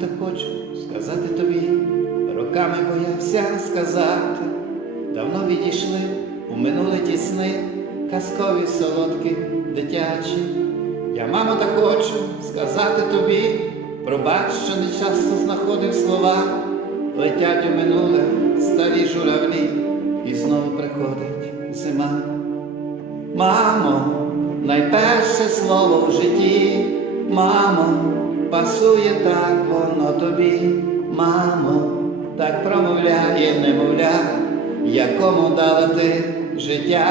так хочу сказати тобі, роками боявся сказати, давно відійшли у минуле ті сни, казкові солодкі дитячі. Я, мамо, так хочу сказати тобі, пробач, що не часто знаходив слова, летять у минуле старі журавлі, і знову приходить зима. Мамо, найперше слово в житті, мамо пасує так воно тобі, мамо, так промовляє немовля, якому дала ти життя,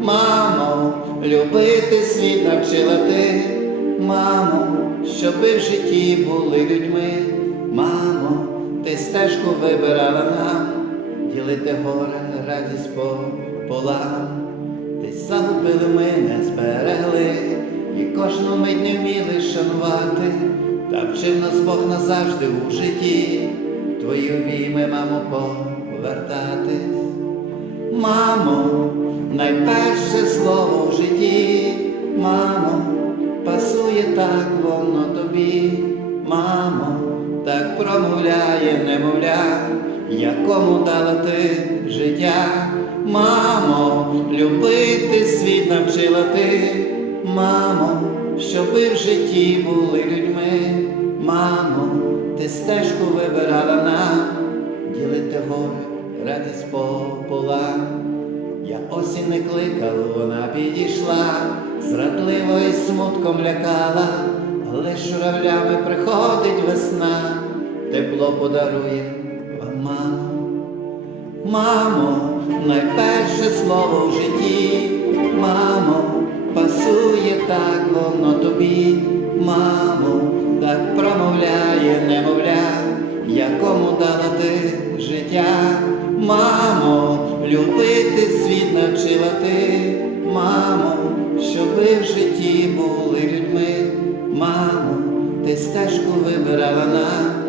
мамо, любити світ навчила ти, мамо, щоби в житті були людьми, мамо, ти стежку вибирала нам, ділити горе, радість пополам. Десь загубили ми, не вчив нас Бог назавжди у житті, твої обійми, мамо, повертатись. Мамо, найперше слово в житті, мамо, пасує так воно тобі, мамо, так промовляє немовля, якому дала ти життя, мамо, любити світ навчила ти, мамо, щоби в житті були людьми, мамо, ти стежку вибирала нам, ділити горе, радість пополам. Я осінь не кликав, вона підійшла, зрадливо і смутком лякала, але журавлями приходить весна, тепло подарує вам мамо. Мамо, найперше слово в житті, мамо, пасує так воно тобі, мамо, так промовляє немовля, якому дала ти життя, мамо, любити світ навчила ти, мамо, щоби в житті були людьми, мамо, ти стежку вибирала нам.